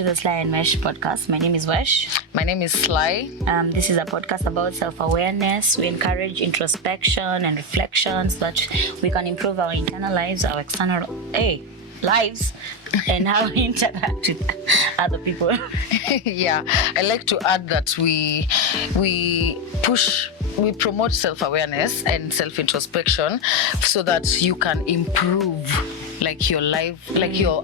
to the Sly&Wesh podcast. My name is Wesh. My name is Sly. This is a podcast about self-awareness. We encourage introspection and reflection so that we can improve our internal lives, our external lives, and how we interact with other people. Yeah, I like to add that we promote self-awareness and self-introspection so that you can improve like your life, like your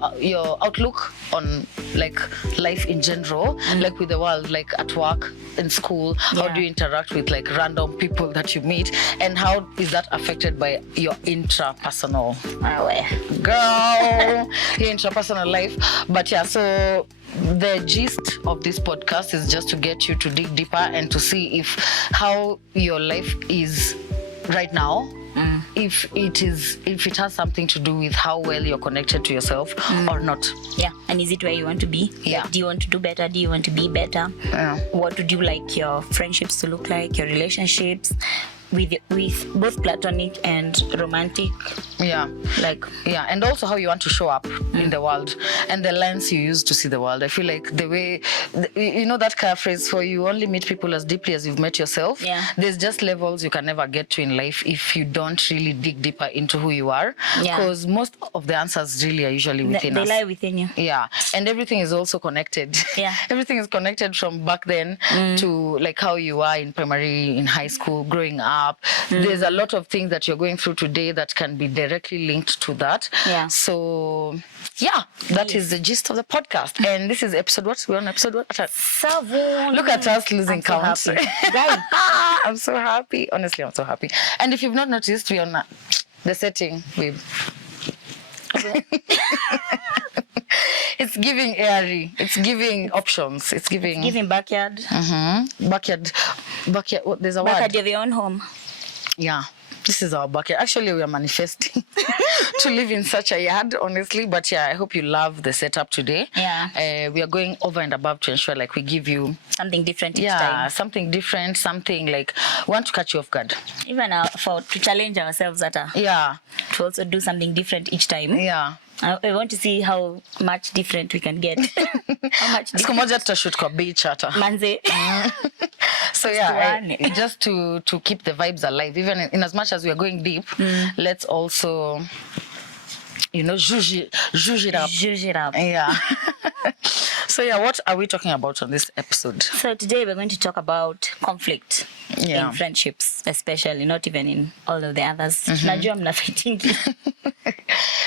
outlook on like life in general, like with the world, like at work, in school. How do you interact with like random people that you meet, and how is that affected by your intrapersonal your intrapersonal life? But yeah, so the gist of this podcast is just to get you to dig deeper and to see if how your life is right now, if it has something to do with how well you're connected to yourself or not. Yeah, and is it where you want to be? Yeah. Like, do you want to do better? Do you want to be better? Yeah. What would you like your friendships to look like? Your relationships with both platonic and romantic? Yeah, and also how you want to show up in the world and the lens you use to see the world. I feel like the way you know that kind of phrase, for you only meet people as deeply as you've met yourself. Yeah. There's just levels you can never get to in life if you don't really dig deeper into who you are, Yeah. because most of the answers really are usually within They us. lie within you. Yeah, and everything is also connected. Yeah. Everything is connected from back then to like how you are in primary, in high school, growing up. There's a lot of things that you're going through today that can be directly linked to that. Yeah. So yeah, that is the gist of the podcast. And this is episode what? We're on episode what? 7. Look at us losing count. So happy. Guys, I'm so happy. Honestly, I'm so happy. And if you've not noticed, we're on the setting, babe. It's giving airy. It's giving options. It's giving backyard. backyard. What, there's a Backyard word. of your own home. Yeah, this is our backyard. Actually, we are manifesting to live in such a yard, honestly. But yeah, I hope you love the setup today. Yeah. We are going over and above to ensure like we give you Something different each time. something different, something like we want to catch you off guard. Even to challenge ourselves to also do something different each time. Yeah. I want to see how much different we can get. How much Siku moja tutashoot kwa beach hata. Manze. So yeah, just to keep the vibes alive, even in as much as we are going deep, let's also, zhuzh it up. Zhuzh it up. Yeah. So yeah, what are we talking about on this episode? So today we're going to talk about conflict in friendships, especially, not even in all of the others. Najua mna fighting.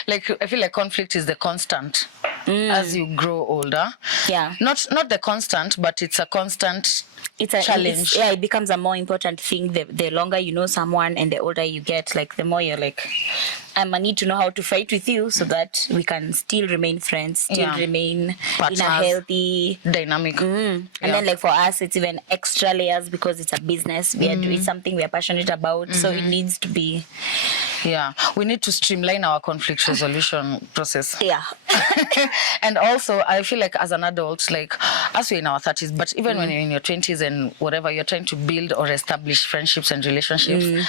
Like, I feel like conflict is the constant as you grow older. Yeah. Not the constant, but it's a constant challenge. It becomes a more important thing the longer you know someone and the older you get. Like, the more you're like, I need to know how to fight with you so that we can still remain friends, remain partners, in a healthy dynamic. And then, like, for us, it's even extra layers because it's a business. We are doing something we are passionate about, so it needs to be. Yeah, we need to streamline our conflict resolution process. Yeah. And also, I feel like as an adult, like as we're in our 30s, but even when you're in your 20s and whatever, you're trying to build or establish friendships and relationships,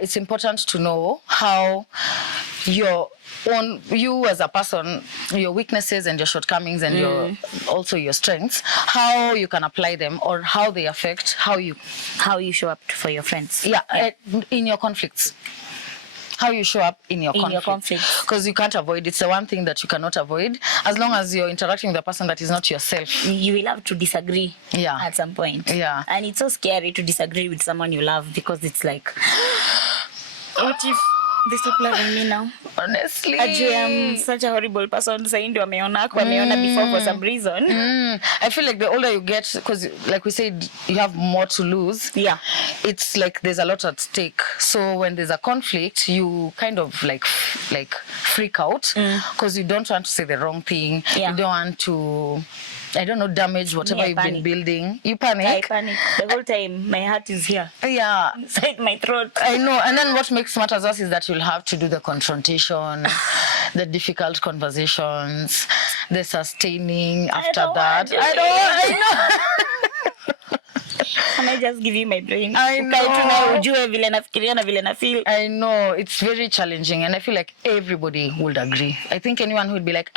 it's important to know how you as a person, your weaknesses and your shortcomings and your strengths, how you can apply them or how they affect how you show up for your friends. In your conflicts. How you show up in your conflicts. Because you can't avoid it. It's the one thing that you cannot avoid. As long as you're interacting with a person that is not yourself. You will have to disagree at some point. Yeah. And it's so scary to disagree with someone you love because it's like, what if they stop loving me now? Honestly. Actually, I'm such a horrible person. Saying to wameona before for some reason. I feel like the older you get, because like we said, you have more to lose. Yeah. It's like there's a lot at stake. So when there's a conflict, you kind of like freak out because you don't want to say the wrong thing. Yeah. You don't want to, I don't know, damage whatever you've been building. You panic. I panic. The whole time, my heart is here. Yeah. Inside my throat. I know. And then what makes matters worse is that you'll have to do the confrontation, the difficult conversations, the sustaining after that. I know. Can I just give you my brain? I know. I know. It's very challenging. And I feel like everybody would agree. I think anyone who would be like,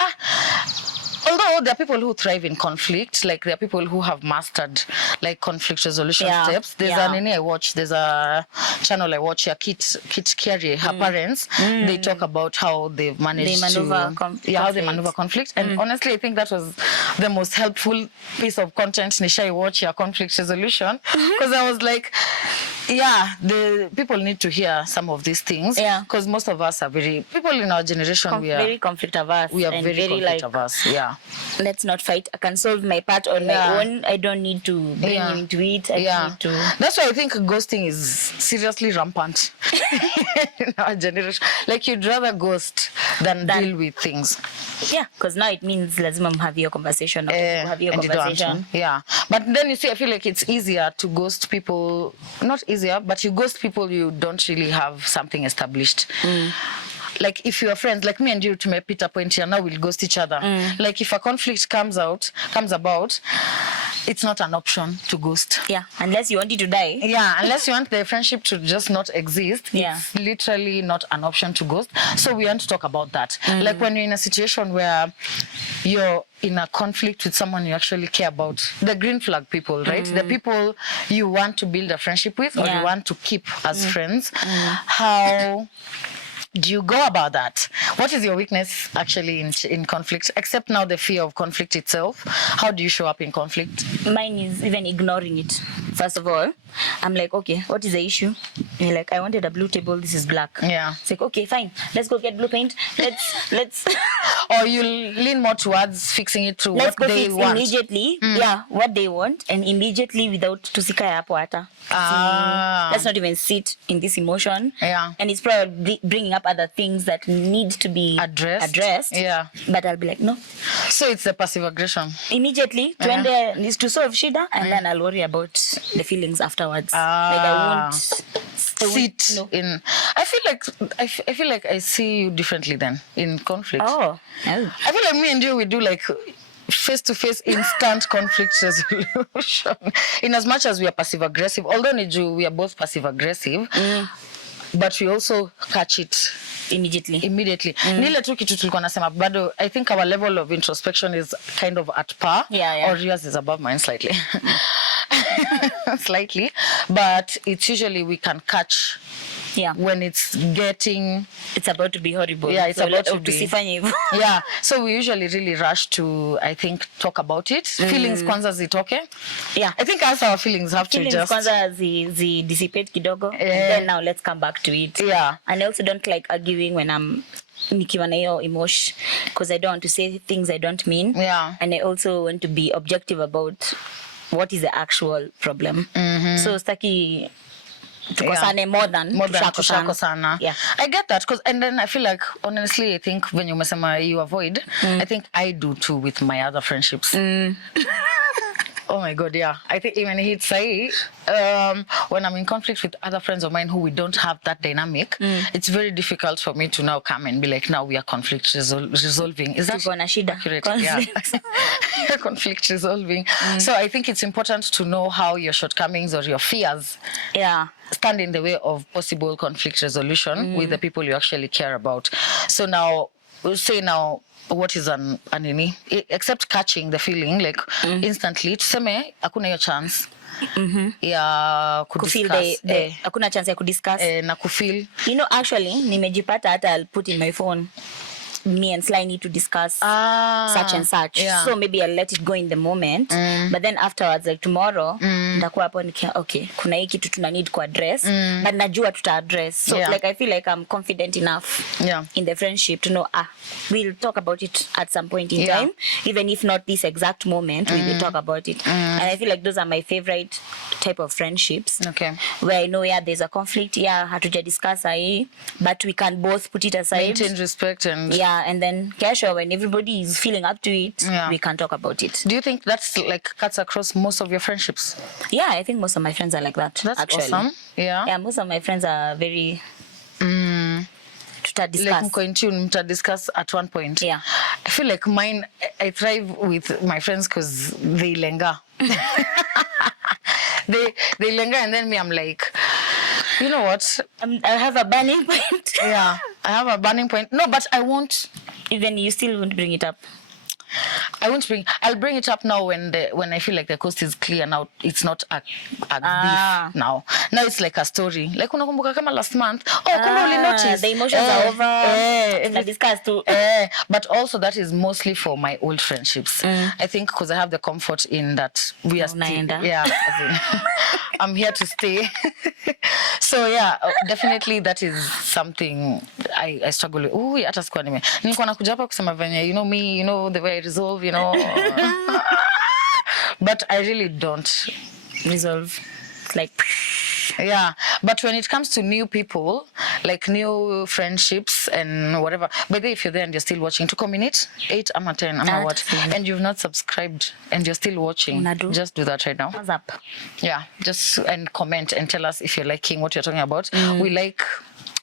although there are people who thrive in conflict, like there are people who have mastered like conflict resolution steps. There's a nini I watch, there's a channel I watch, Kit Carey, her parents, they talk about how they've managed how they maneuver conflict. And honestly, I think that was the most helpful piece of content Nishai watch your conflict resolution, because I was like, the people need to hear some of these things, because most of us are people in our generation, we are very conflict averse. We are very conflict averse. Let's not fight. I can solve my part on my own. I don't need to bring you into it. I don't need to. That's why I think ghosting is seriously rampant in our generation. Like, you'd rather ghost than deal with things. Yeah, because now it means lazima have your conversation. Have your conversation. But then you see, I feel like it's easier to ghost people. Not easier, but you ghost people you don't really have something established. Like, if you're friends, like me and you, tumepita point here, now we'll ghost each other. Like, if a conflict comes about, it's not an option to ghost. Yeah, unless you want it to die. Yeah, unless you want the friendship to just not exist, it's literally not an option to ghost. So we want to talk about that. Like, when you're in a situation where you're in a conflict with someone you actually care about, the green flag people, right? The people you want to build a friendship with or you want to keep as friends. How do you go about that? What is your weakness actually in conflict, except now the fear of conflict itself? How do you show up in conflict? Mine is even ignoring it. First of all, I'm like, okay, what is the issue? And you're like, I wanted a blue table, this is black. Yeah. It's like, okay, fine, let's go get blue paint. Let's or you lean more towards fixing it to what they want. Immediately, what they want, and immediately without tusika hapo hata. Let's not even sit in this emotion. Yeah. And it's probably bringing up other things that need to be addressed. Yeah. But I'll be like, no. So it's the passive aggression. Immediately, twende needs to solve shida, and then I'll worry about the feelings afterwards. Like, I won't sit in. I feel like I see you differently then in conflict. Oh. I feel like me and you, we do like face-to-face instant conflict resolution. In as much as we are passive-aggressive, although Niju, we are both passive-aggressive, but we also catch it immediately. Nile tu kitu tulikuwa nasema bado, I think our level of introspection is kind of at par, or yours is above mine slightly. Slightly, but it's usually we can catch when it's about to be horrible. Yeah, it's so about to be. Yeah, so we usually really rush to, I think, talk about it. Feelings kwanza zitoke. Yeah, I think as our feelings have to just kwanza zi dissipate kidogo, and then now let's come back to it. Yeah, and I also don't like arguing when I'm nikiwa na hiyo emotion, because I don't want to say things I don't mean. Yeah, and I also want to be objective about what is the actual problem. So staki tukosane more than tushakosana. Yeah, I get that, because and then I feel like, honestly, I think when you mesema you avoid, I think I do too with my other friendships. Oh my God, yeah. I think even he'd say, when I'm in conflict with other friends of mine who we don't have that dynamic, it's very difficult for me to now come and be like, now we are conflict resolving. Is that accurate? Yeah. Conflict resolving. So I think it's important to know how your shortcomings or your fears stand in the way of possible conflict resolution with the people you actually care about. So now, we'll say now, what is an nini, except catching the feeling like instantly, tuseme hakuna hiyo chance ya kudiscuss, hakuna chance ya kudiscuss na kufeel, actually nimejipata hata I'll put in my phone, me and Sly need to discuss such and such. So maybe I'll let it go in the moment, but then afterwards, like tomorrow, ndakuwa hapo okay, kuna hii kitu tuna need to address, but najua tuta address. So like I feel like I'm confident enough in the friendship to know we'll talk about it at some point in time, even if not this exact moment, we will talk about it. And I feel like those are my favorite type of friendships. Okay. Where I know there's a conflict, hatuja discuss but we can both put it aside, maintain respect, and and then casual, when everybody is feeling up to it, we can talk about it. Do you think that's like cuts across most of your friendships? Yeah, I think most of my friends are like that. That's actually awesome. Yeah, most of my friends are very to discuss. Like discuss at one point. Yeah, I feel like mine, I thrive with my friends because they lenga. they lenga, and then me, I'm like, you know what? I have a burning point. I have a burning point. No, but I won't. Even you still won't bring it up. I'll bring it up now when I feel like the coast is clear now. It's not a beef now. Now it's like a story. Like unakumbuka kama last month. Oh, kumbe uli notice. The emotions are over. Na discuss too. But also that is mostly for my old friendships. I think because I have the comfort in that we are still, as in, I'm here to stay. So yeah, definitely that is something I struggle with. Hata sikuwa nilikuwa nakuja hapa kusema venye, you know me, you know the way I resolve, you know. But I really don't resolve. It's like yeah, but when it comes to new people, like new friendships and whatever, by the way, if you're there and you're still watching, to minutes, 8 or 10, or what, and you've not subscribed and you're still watching, just do that right now. What's up? Yeah, just and comment and tell us if you're liking what you're talking about. We like.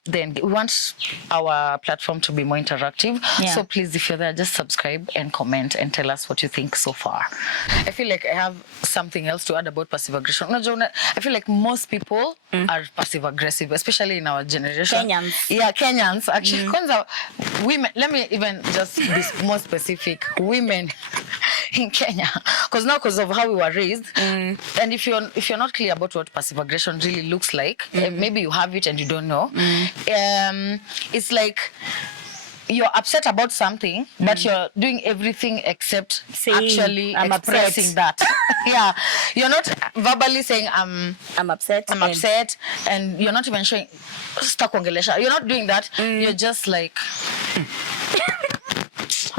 Then we want our platform to be more interactive. So please, if you're there, just subscribe and comment and tell us what you think so far. I feel like I have something else to add about passive aggression. I feel like most people are passive aggressive, especially in our generation. Kenyans. Yeah, Kenyans. Actually, women, let me even just be more specific. Women in Kenya, because of how we were raised, and if you're not clear about what passive aggression really looks like, maybe you have it and you don't know. It's like you're upset about something, but you're doing everything except actually expressing that. Yeah, you're not verbally saying I'm upset, and you're not even showing stuck ongelesha. You're not doing that. You're just like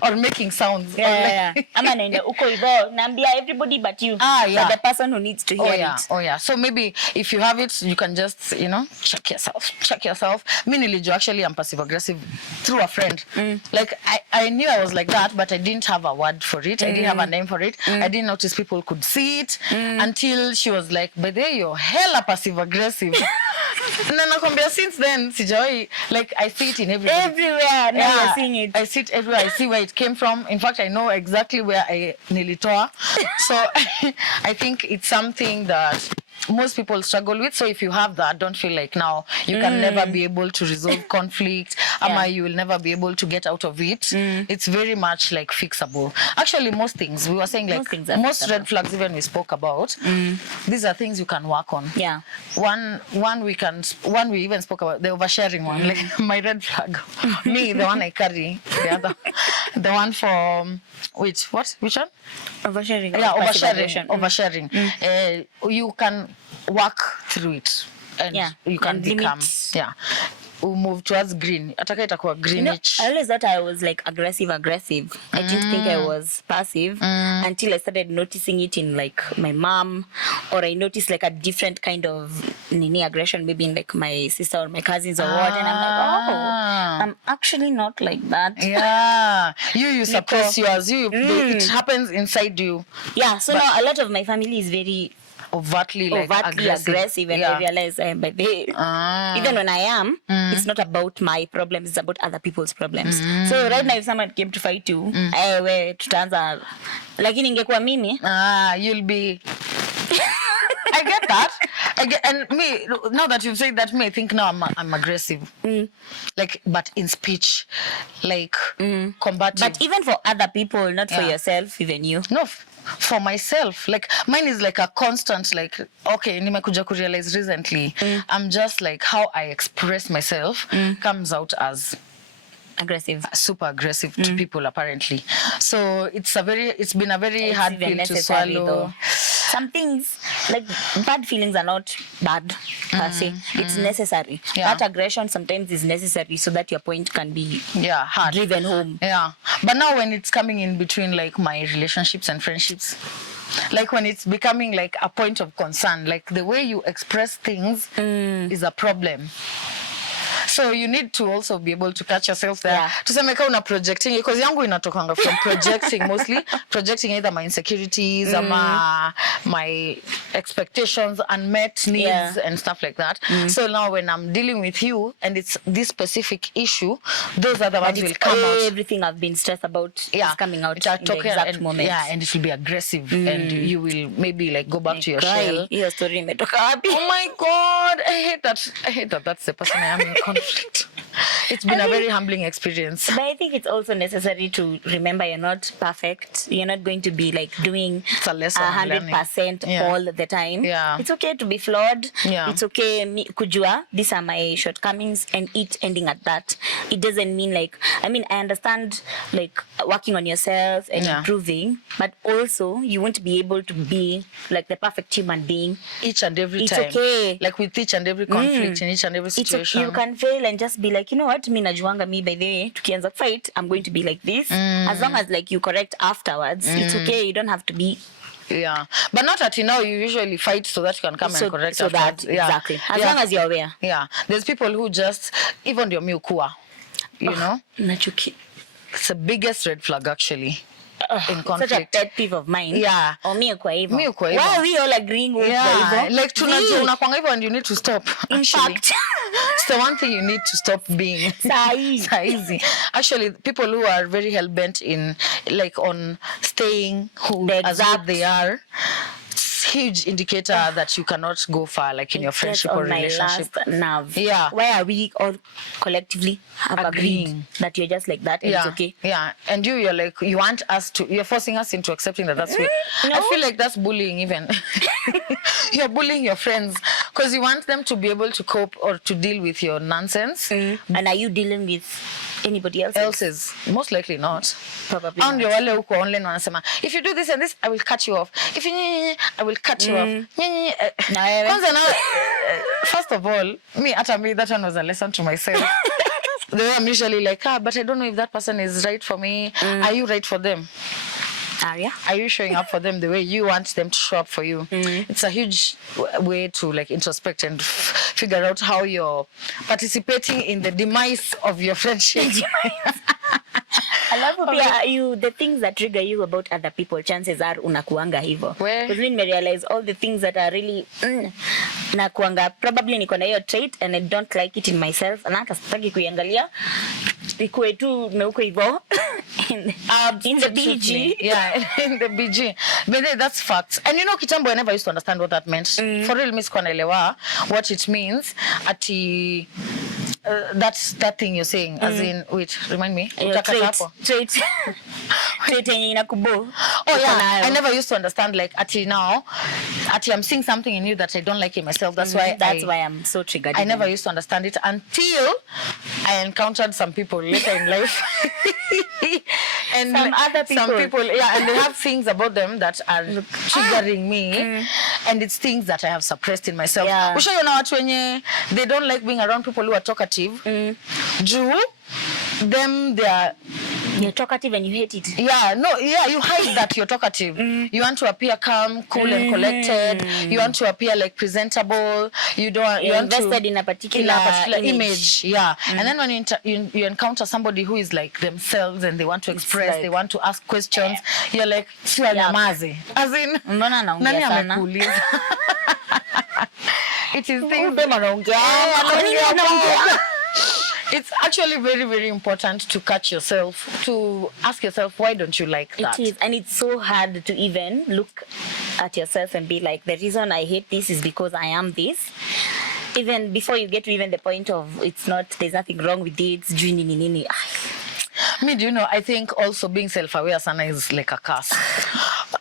or making sounds. Ama naenda uko hivyo naambia everybody but you. But the person who needs to hear it. So maybe if you have it, you can just, check yourself. Me nilijua actually I'm passive aggressive through a friend. Like I knew I was like that, but I didn't have a word for it. I didn't have a name for it. I didn't notice people could see it until she was like, but there you're hella passive aggressive. Na nakwambia since then sijawahi, like I see it in everywhere. Now you're seeing it. I see it everywhere. I see where it came from. In fact, I know exactly where I nilitoa. So I think it's something that most people struggle with. So if you have that, don't feel like now you can never be able to resolve conflict, ama you will never be able to get out of it. It's very much like fixable. Actually, most things we were saying, like most red flags even we spoke about, these are things you can work on. One we even spoke about, the oversharing one, like my red flag. Me, the one I carry, the one for which one? Oversharing. Yeah, oversharing. You can work through it, and you can become we move towards green. Ataka itakuwa greenish. I always thought I was like aggressive. I didn't think I was passive until I started noticing it in like my mom, or I noticed like a different kind of aggression, maybe in like my sister or my cousins or what, and I'm like, I'm actually not like that. Yeah, you suppress yours. It happens inside you. Yeah, so now a lot of my family is very overtly aggressive, and I realize but even when I am, it's not about my problems, it's about other people's problems. So right now if someone came to fight you, we tutaanza, lakini ingekuwa mimi you'll be I get that. And me, now that you've said that, me, I think now I'm aggressive. Like, but in speech, like combative. But even for other people, not for yourself, even you. No, for myself. Like, mine is like a constant, like, okay, nimekuja ku realize recently, I'm just like, how I express myself comes out as aggressive, super aggressive to people apparently. So it's been a very hard pill to swallow. Though. Some things, like bad feelings are not bad per se. It's necessary. That aggression sometimes is necessary so that your point can be driven home. Yeah. But now when it's coming in between like my relationships and friendships, like when it's becoming like a point of concern, like the way you express things is a problem. So you need to also be able to catch yourself there. Tuseme kama una projecting, because yangu inatokanga from projecting, mostly projecting either my insecurities or my expectations, unmet needs and stuff like that. So now when I'm dealing with you and it's this specific issue, those are the ones will come out. Everything I've been stressed about is coming out in the exact moment. Yeah, and it will be aggressive and you will maybe like go back to your shell. Your story imetoka wapi? Oh my God, I hate that. That's the person I am in conflict. It's been a very humbling experience. But I think it's also necessary to remember you're not perfect. You're not going to be like doing It's a lesson I'm learning. 100% all the time. Yeah. It's okay to be flawed. Yeah. It's okay kujua these are my shortcomings and it ending at that. It doesn't mean like, I mean, I understand like working on yourself and improving, but also you won't be able to be like the perfect human being Each and every it's time. okay. Like with each and every conflict in each and every It's situation. okay. You can fail and just be like, you know what, mi najuanga mi by the way tukianza fight I'm going to be like this. As long as like you correct afterwards, it's okay. You don't have to be Yeah, but not until now. You usually fight so that you can come and correct. so afterwards. that exactly. As long as you're aware. Yeah, there's people who just even your miukua, you know, Nachuki. it's the biggest red flag actually. In conflict. Such a pet peeve of mine. Yeah. Or me kwa hivyo. Mi uko hivyo. Why are we all agreeing with Yeah, hivyo? like tunajua unakwanga hivyo and you need to stop. In Actually, fact. it's the one thing you need to stop being. Sahi. Easy. Actually, people who are very hell bent in like on staying who as who they are. Huge indicator that you cannot go far, like in your friendship or relationship. Last nerve. Yeah. Why are we all collectively have Agreeing. agreed that you're just like that and Yeah, it's okay? yeah, and you're like you want us to. You're forcing us into accepting that that's way. No. I feel like that's bullying. Even you're bullying your friends because you want them to be able to cope or to deal with your nonsense. And are you dealing with anybody else? Else's most likely not. Probably And not. wale huko online wanasema if you do this and this I will cut you off. If you I will cut you off. Na wewe? Kwanza now, first of all, me that one was a lesson to myself. They were usually like, but I don't know if that person is right for me. Are you right for them? Yeah. Are you showing up for them the way you want them to show up for you? It's a huge way to like introspect and figure out how you're participating in the demise of your friendship. Alafu pia the things that trigger you about other people, chances are unakuanga hivyo. Because when I realize all the things that are really nakuanga, probably niko na hiyo trait and I don't like it in myself and hata sitaki kuiangalia ikuwe tu na uko hivyo in the BG. Yeah, in the BG. But that's facts. And you know, kitambo I never used to understand what that meant. For real, Miss Kwanelewa, what it means. Ati that's that thing you're saying. As in, wait, remind me. Trait yenye inakubo. Oh yeah, I never used to understand like ati now, ati I'm seeing something in you that I don't like in myself. That's why I'm so triggered. I never used to understand it until I encountered some people later in life. And some other people. Some people, yeah, and they have things about them that are triggering me, and it's things that I have suppressed in myself. Yeah. They don't like being around people who are talkative. You're talkative and you hate it. Yeah, no, yeah, you hide that you're talkative. You want to appear calm, cool, and collected. You want to appear like presentable. You want invested in a particular image. Yeah, and then when you encounter somebody who is like themselves and they want to express, they want to ask questions, you're like, nyamaze. As in, nani amekuuliza? It is things. It's actually very, very important to catch yourself, to ask yourself, why don't you like that? It is, and it's so hard to even look at yourself and be like, the reason I hate this is because I am this. Even before you get to even the point of, there's nothing wrong with it, nini. Me, do you know, I think also being self-aware sana is like a curse.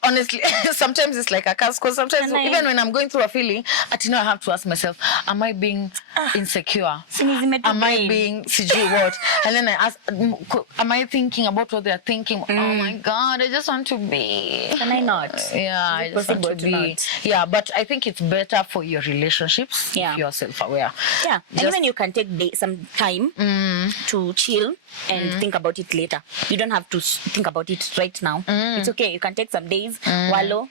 Honestly, sometimes it's like a curse because sometimes even when I'm going through a feeling, I have to ask myself, am I being insecure? Am I being what? And then I ask, am I thinking about what they're thinking? Oh my God, I just want to be. Can I not? Yeah, I just want to be. Not? Yeah, but I think it's better for your relationships if you're self-aware. Yeah, and even you can take some time to chill and think about it later. You don't have to think about it right now. It's okay. You can take some days, wallow,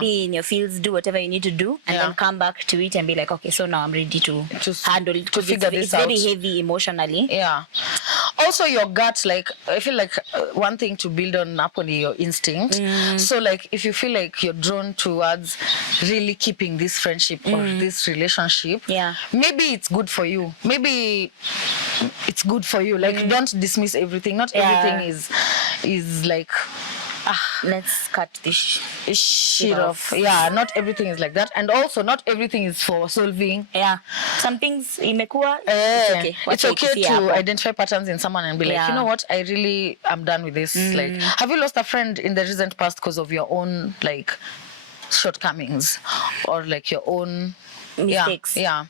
be in your fields, do whatever you need to do, and then come back to it and be like, okay, so now I'm ready to handle it. To figure this out. It's very heavy emotionally. Yeah. Also, your gut, like, I feel like one thing to build on your instinct. So, like, if you feel like you're drawn towards really keeping this friendship or this relationship, maybe it's good for you. Maybe it's good for you. Like, don't dismiss everything. Not everything is like let's cut this shit off. Yeah, not everything is like that, and also not everything is for solving. Yeah, some things imekuwa, it's okay. It's okay to identify patterns in someone and be like, you know what, I really am done with this. Like, have you lost a friend in the recent past because of your own like shortcomings or like your own mistakes? Yeah.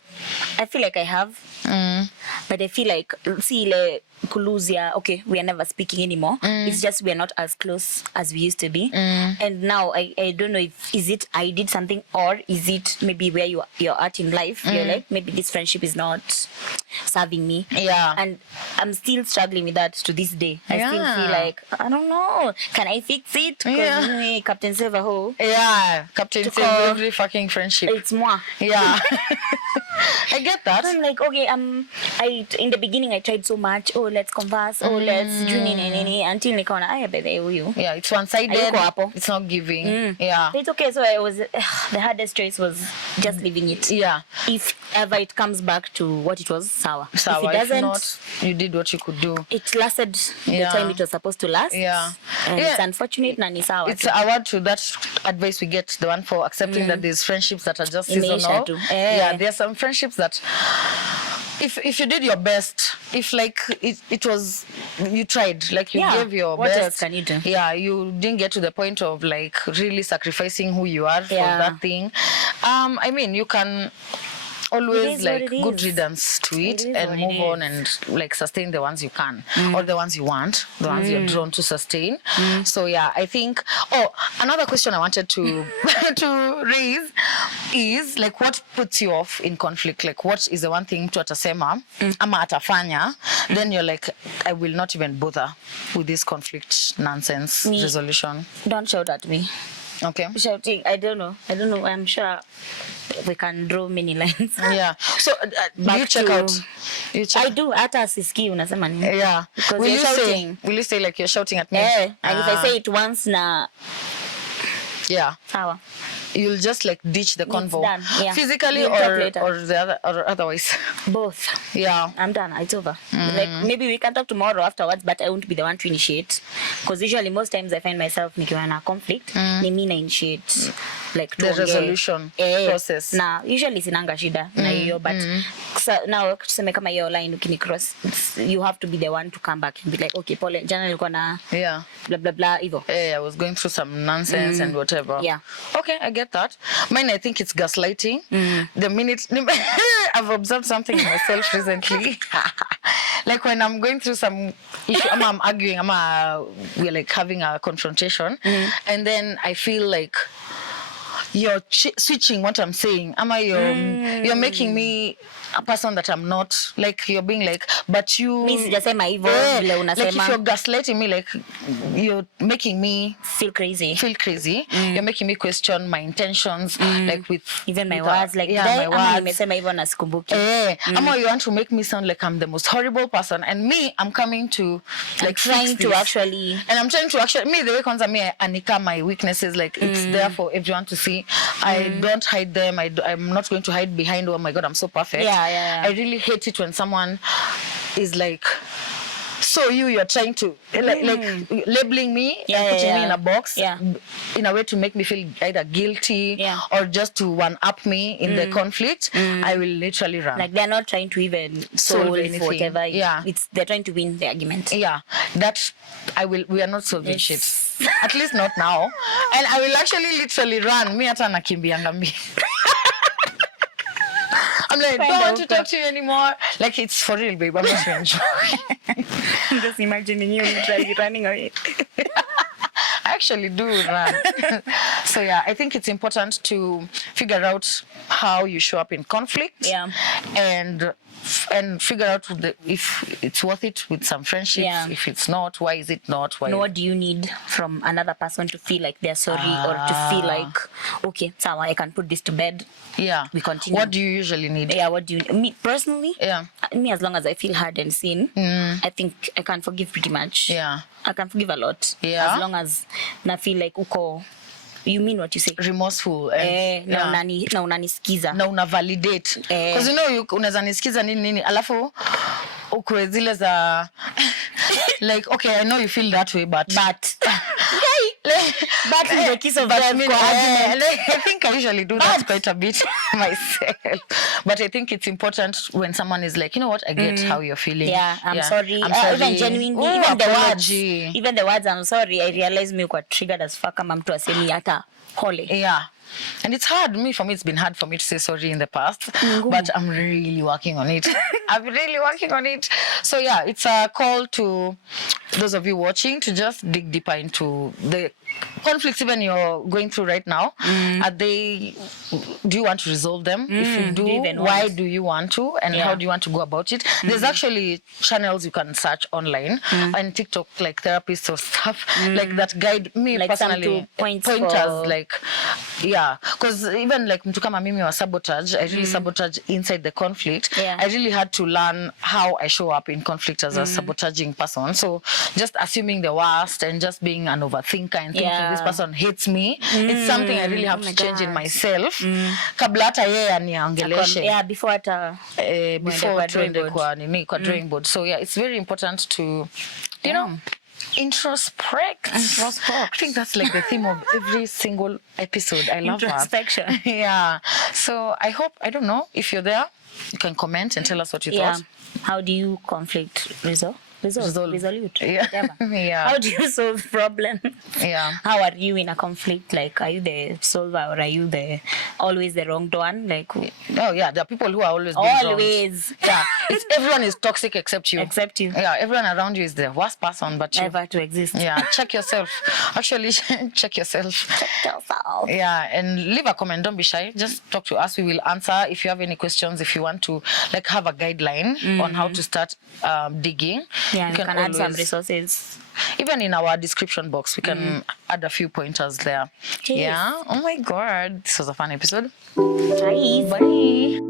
I feel like I have, but I feel like kuluzia, okay, we are never speaking anymore. It's just we are not as close as we used to be. And now I don't know if is it I did something, or is it maybe where you're at in life. You're like, maybe this friendship is not serving me. Yeah. And I'm still struggling with that to this day. I still feel like, I don't know, can I fix it? Because Captain Save a Ho. Yeah, Captain Save every fucking friendship. It's moi. Yeah. I get that. I'm like, okay, in the beginning I tried so much. Oh, let's converse. Oh, let's do nini until nikaona aya bebe huyu. Yeah, it's one-sided. It's not giving. Yeah. It's okay. So I was the hardest choice was just leaving it. Yeah. If ever it comes back to what it was, sawa. If it doesn't, if not, you did what you could do. It lasted the time it was supposed to last. Yeah. And it's unfortunate na ni sawa. It's a word to that advice we get, the one for accepting that there's friendships that are just seasonal. Yeah, there's some friendships that if you did your best, if like it was, you tried, like you gave your what best. else can you do? Yeah, you didn't get to the point of like really sacrificing who you are for that thing. I mean, you can always like good riddance to it and move on and like sustain the ones you can or the ones you want, the ones you're drawn to sustain. So yeah, I think another question I wanted to to raise is like, what puts you off in conflict? Like, what is the one thing mtu atasema ama atafanya, then you're like, I will not even bother with this conflict nonsense resolution? Don't shout at me. Okay. Shouting, I don't know. I'm sure we can draw many lines. Yeah. So you check out. I do. Hata siski unasema nini? Yeah. Because will you say like you're shouting at me? Yeah. And if I say it once na. Yeah. Sawa. You'll just like ditch the convo physically or otherwise. Both. Yeah. I'm done. It's over. Like maybe we can talk tomorrow afterwards, but I won't be the one to initiate. Because usually most times I find myself nikiwa na conflict, ni mimi na initiate like the resolution process. Na usually sinanga shida na hiyo, but now tuseme kama hiyo line ukinicross, you have to be the one to come back and be like, okay, pole, jana nilikuwa na blah blah blah hivyo. I was going through some nonsense and whatever. Yeah. Okay, I get that. Mine, I think it's gaslighting. The minute I've observed something in myself recently. Like when I'm going through some issue, I'm arguing, we're like having a confrontation, and then I feel like you're switching what I'm saying. You're making me a person that I'm not. Like you're being like, but you. Like if you're gaslighting me, like you're making me feel crazy. You're making me question my intentions, like with even my words. Like my words. You want to make me sound like I'm the most horrible person, and me, I'm coming to like trying to actually. And I'm trying to actually the way comes me, anika my weaknesses, like it's there for everyone to see. I don't hide them. I'm not going to hide behind, oh my God, I'm so perfect. Yeah. I really hate it when someone is like, so you're trying to like labeling me and putting me in a box in a way to make me feel either guilty or just to one-up me in the conflict. I will literally run. Like they're not trying to even solve whatever. They're trying to win the argument. Yeah, that we are not solving shit. At least not now. And I will actually literally run. Me hata nakimbianga mbi. I'm like, don't want to talk to you anymore. Like, it's for real, babe. I'm just enjoying. I'm just imagining you literally running away. I actually do run. So yeah, I think it's important to figure out how you show up in conflict. Yeah. And figure out if it's worth it with some friendships. Yeah. If it's not, why is it not? Why? What do you need from another person to feel like they're sorry or to feel like, okay, Sawa, I can put this to bed. Yeah. We continue. What do you usually need? Yeah, what do you me personally? Yeah. Me, as long as I feel hard and seen, I think I can forgive pretty much. Yeah. I can forgive a lot. Yeah. As long as na feel like uko, you mean what you say, remorseful and na unanisikiza na una validate because you know unaweza nisikiza nini alafu ukwe zile za like, okay, I know you feel that way but That is the kiss of but death for argument. I think I usually do that quite a bit myself. But I think it's important when someone is like, you know what, I get how you're feeling. Yeah, I'm sorry. I'm sorry. Even genuinely, Ooh, even apology. the words I'm sorry, I realize me got triggered as fuck kama mtu asemi hata pole. Yeah. And it's hard. For me, it's been hard for me to say sorry in the past. But I'm really working on it. I'm really working on it. So yeah, it's a call to those of you watching to just dig deeper into the conflicts even you're going through right now. Do you want to resolve them? If you do, why do you want to? And how do you want to go about it? There's actually channels you can search online and TikTok, like therapists or stuff like that guide me like personally. Pointers, like, yeah. Because even like mtu kama mimi wa sabotage, I really sabotage inside the conflict. Yeah. I really had to learn how I show up in conflict as a sabotaging person. So just assuming the worst and just being an overthinker and thinking this person hates me, it's something I really have to change in myself. Kabla hata yeye aniangeleshe. Yeah, before tuende kwa drawing board. So yeah, it's very important to, you know, introspect. I think that's like the theme of every single episode. I love introspection. That. Yeah. So I don't know if you're there, you can comment and tell us what you thought. How do you conflict resolve? Yeah. Yeah. How do you solve problems? Yeah. How are you in a conflict? Like, are you the solver or are you always the wronged one? Like, oh yeah, there are people who are always always. Yeah, everyone is toxic except you. Except you. Yeah, everyone around you is the worst person, but you ever to exist. Yeah, check yourself. Actually, check yourself. Check yourself. Yeah, and leave a comment. Don't be shy. Just talk to us. We will answer if you have any questions. If you want to like have a guideline on how to start digging. Yeah, you can add some resources. Even in our description box, we can add a few pointers there. Yes. Yeah. Oh my God. This was a fun episode. Bye. Bye.